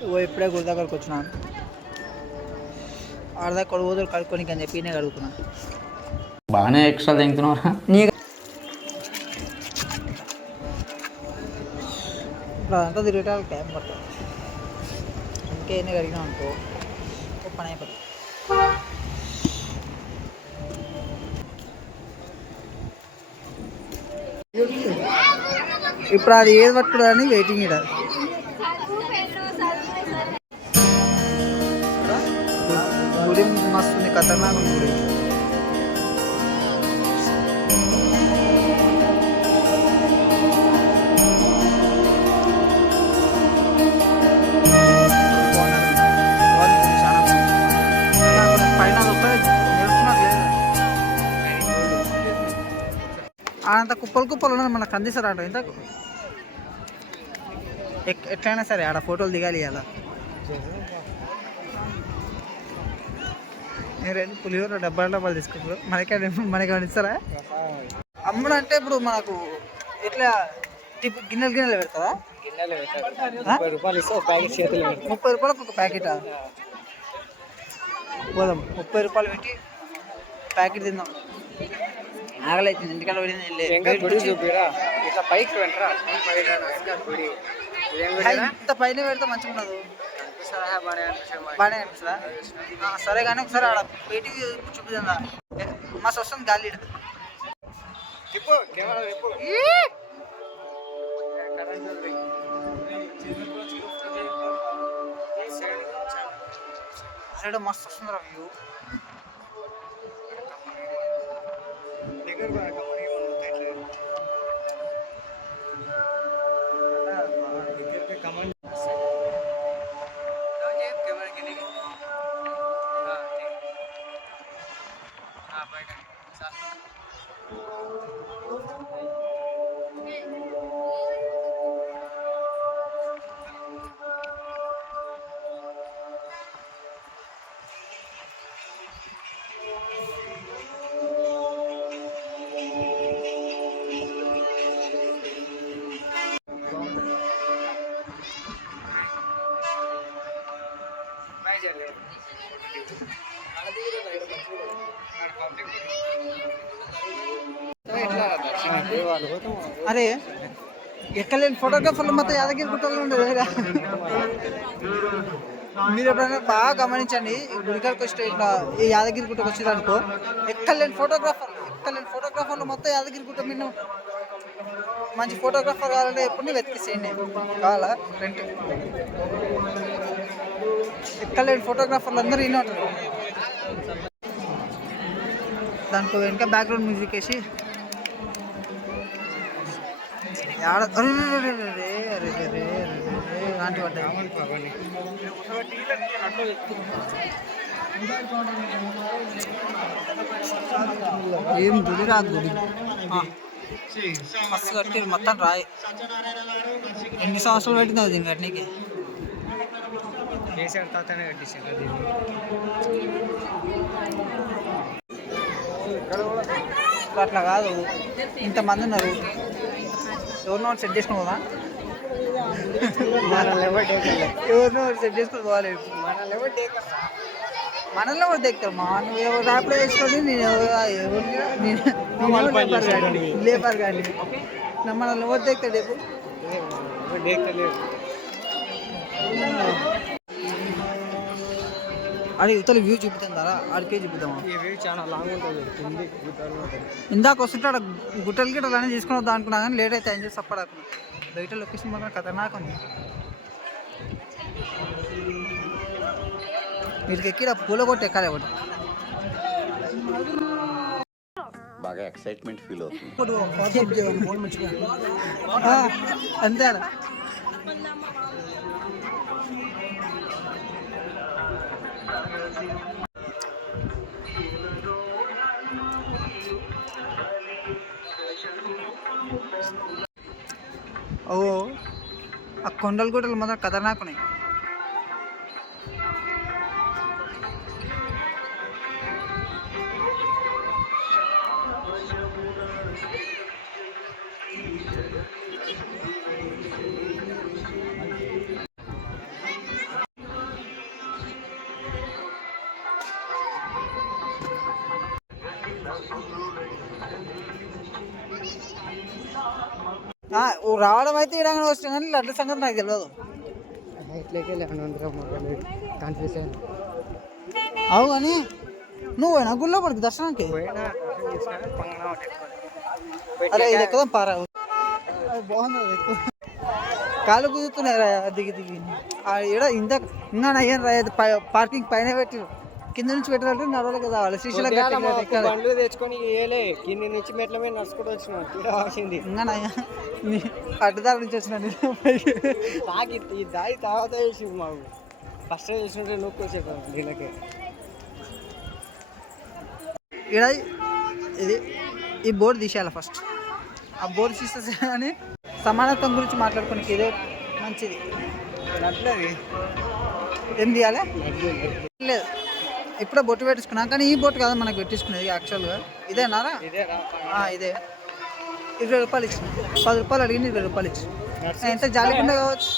ఇప్పుడే గుడి దగ్గరకు వచ్చినాను. ఆడదా కొడుకుదరు కడుక్కోనికి అని చెప్పి నేను అడుగుతున్నా. బాగానే ఎక్స్ట్రా తింటున్నారా? ఇప్పుడు అదంతా తిరిగేటానికి టైం పడుతుంది. ఇంకేమైనా కడిగినా అనుకో పని అయిపోతుంది. ఇప్పుడు అది ఏది పట్టుకోవడానికి వెయిటింగ్ ఇక్కడ. గుడి మస్తుంది, ఖతర్నాక్ గుడి. అంత కుప్పలు కుప్పలు ఉన్నది మనకు అందిస్తారు అంట. ఇంత ఎట్లయినా సరే ఆడ ఫోటోలు దిగాలి కదా. మీరు పులిహోర డబ్బాలు తీసుకుంటారు, మనకి ఇస్తారా? అమ్ముడు అంటే ఇప్పుడు మనకు ఎట్లా గిన్నెలు పెడతారా? 30 రూపాయలకు ఒక ప్యాకెటా? పోదాం, 30 రూపాయలు పెట్టి ప్యాకెట్ తిందాం. ఆగలైతుంది ఇంటికాడ ఇంత పైన పెడితే మంచిగా ఉండదు. బాగానే అనిపిస్తుందా? సరే కానీ ఒకసారి ఆడ పెట్టి చూపిదా మస్తు వస్తుంది గాలి. సైడ్ మస్తు వస్తుంది రా వ్యూ. అరే ఎక్కలేని ఫోటోగ్రాఫర్లు మొత్తం యాదగిరి గుట్టలో ఉండేది. మీరు ఎప్పుడైనా బాగా గమనించండి, గుడికాడికి వచ్చి ఇట్లా ఈ యాదగిరి గుట్టకు వచ్చేది అనుకో, ఎక్కలేని ఫోటోగ్రాఫర్లు మొత్తం యాదగిరి గుట్ట మీద ఉంటారు. మంచి ఫోటోగ్రాఫర్ కావాలంటే ఎప్పుడు వెతికిసేయండి, కావాలా రెంట్. ఎక్కలేని ఫోటోగ్రాఫర్లు అందరూ ఇన్ని ఉంటారు. దానికి వెనక బ్యాక్గ్రౌండ్ మ్యూజిక్ వేసి లాంటి పడ్డాయి. ఏం గుడి రా గుడి, మస్తు కట్టి మొత్తం రాయి. ఎన్ని సంవత్సరాలు పెట్టింది అది దీని కట్టినకి? అట్లా కాదు, ఇంతమంది ఉన్నారు, ఎవరినో సెట్ చేసుకుని పోదా? ఎవరినో సెట్ చేసుకుని పోవాలి. మనల్ని ఎవరు దిగుతారు? మా నువ్వు ఎవరు ర్యాప్లో వేసుకొని నేను లేపారు కానీ మనల్ని ఎవరు దిగుతాడు? రేపు అది ఇవతల వ్యూ చూపుతుందా? ఆడికే చూపుతామా? చాలా లాంగ్ ఉంటుంది. ఇందాక వస్తుంటే గుట్టలు గిట్టలు అనేది తీసుకుని వద్దాం అనుకున్నా కానీ లేట్ అయితే ఏం చేసి అప్పడాకున్నా. బయట లొకేషన్ మాత్రం ఖతర్నాక్ ఉంది. వీటికి ఎక్కి పూల కొట్టి ఎక్కాలి ఒకటి. బాగా ఎక్సైట్మెంట్ ఫీల్ అవుతుంది. అంతే. ఓ ఆ కొండలు గుట్టలు మాత్రం ఖతర్నాక్ ఉన్నాయి. రావడం అయితే ఇడగానే వచ్చినా కానీ లడ్డు సంగతి నాకు తెలియదు. అవు కానీ నువ్వు పోయినా గుళ్ళో పడికి దర్శనానికి. అరే ఇది ఎక్కువ పారా బాగుంది అది ఎక్కువ కాళ్ళు కుదురుతున్నాయి రా దిగి దిగి. ఇక్కడ ఇందాక ఇంకా అయ్యాను రా పార్కింగ్ పైన పెట్టి కింద నుంచి పెట్టాలంటే నడవలే కదా వాళ్ళు శ్రీశైలం బండ్లు తెచ్చుకొని కింద నుంచి మెట్ల మీద నడుచుకుంటూ వచ్చింది. ఇంకా అడ్డదారి నుంచి వచ్చిన నాకు ఈ దాయి తర్వాత వేసింది మాకు ఫస్ట్ చేసినట్టే నొక్కి వచ్చేటాను దీనికి. ఇక్కడ ఇది ఈ బోర్డు తీసేయాలి ఫస్ట్. ఆ బోర్డు తీస్తే కానీ సమానత్వం గురించి మాట్లాడుకోనికి ఇదే మంచిది. ఏం తీయాలి లేదు ఇప్పుడే బొట్టు పెట్టించుకున్నాం కానీ ఈ బొట్టు కాదు మనకు పెట్టించుకునేది యాక్చువల్గా. ఇదేనారా? ఇదే 20 రూపాయలు ఇచ్చిన 10 రూపాయలు అడిగింది 20 రూపాయలు ఇచ్చి. ఎంత జాలికుండా కావచ్చు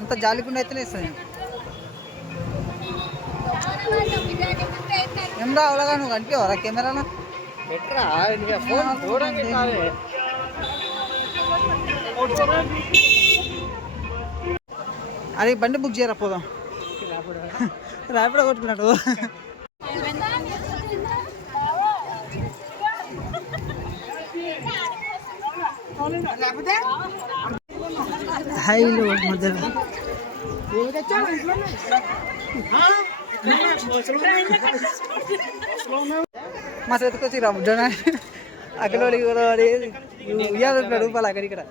అంత జాలికుండా అయితేనే ఇస్తాను నేను. ఏం రావాలగా నువ్వు కనిపించవరా కెమెరాలో? అరే బండి బుక్ చేయరా పోదాం. ర్యాపిడో కొట్టుకున్నట్టు. హైలో మధ్యలో మా చేతికి వచ్చి రాము అక్కడికి ఉయ్యాలి రూపాయలు అక్కడిక్కడ.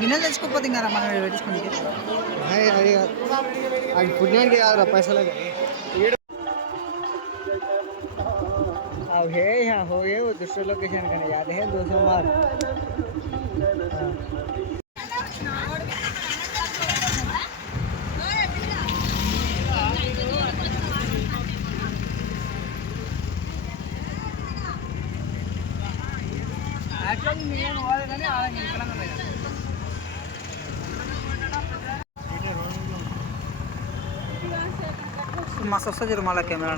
గిన్నెలు తెచ్చుకోకపోతే ఇంకా మనం పెట్టించుకుని అది పుణ్యానికి కాదురా పైసలు. अब है यहाँ हो गए वो दूसरे लोकेशन का याद है 200 बार. మస్తు వస్తుంది మళ్ళీ కెమెరా.